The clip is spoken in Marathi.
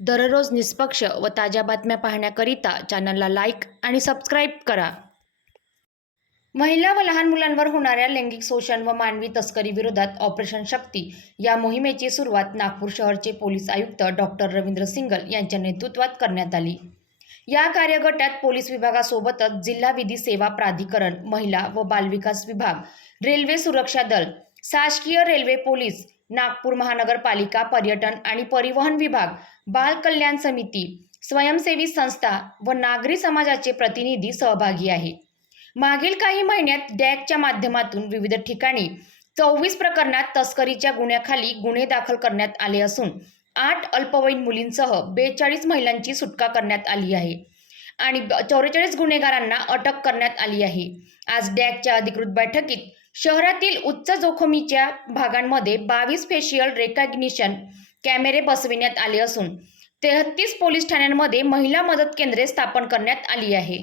दररोज निष्पक्ष व ताज्या बातम्या पाहण्याकरिता चॅनलला लाईक आणि सबस्क्राईब करा. महिला व लहान मुलांवर होणाऱ्या लैंगिक शोषण व मानवी तस्करी विरोधात ऑपरेशन शक्ती या मोहिमेची सुरुवात नागपूर शहरचे पोलीस आयुक्त डॉक्टर रवींद्र सिंगल यांच्या नेतृत्वात करण्यात आली. या कार्यगटात पोलीस विभागासोबतच जिल्हा विधी सेवा प्राधिकरण महिला व बालविकास विभाग रेल्वे सुरक्षा दल शासकीय रेल्वे पोलीस नागपूर महानगरपालिका पर्यटन आणि परिवहन विभाग बाल कल्याण समिती स्वयंसेवी संस्था व नागरी समाजाचे प्रतिनिधी सहभागी आहे. मागील काही महिन्यात डॅकच्या माध्यमातून विविध ठिकाणी चोवीस प्रकरणात तस्करीच्या गुन्ह्याखाली गुन्हे दाखल करण्यात आले असून आठ अल्पवयीन मुलींसह बेचाळीस महिलांची सुटका करण्यात आली आहे आणि चौवेचाळीस गुन्हेगारांना अटक करण्यात आली आहे. आज डॅकच्या अधिकृत बैठकीत शहरातील उच्च जोखमीच्या भागांमध्ये बावीस फेशियल रेकॉग्निशन कॅमेरे बसविण्यात आले असून तेहतीस पोलीस ठाण्यांमध्ये महिला मदत केंद्रे स्थापन करण्यात आली आहे.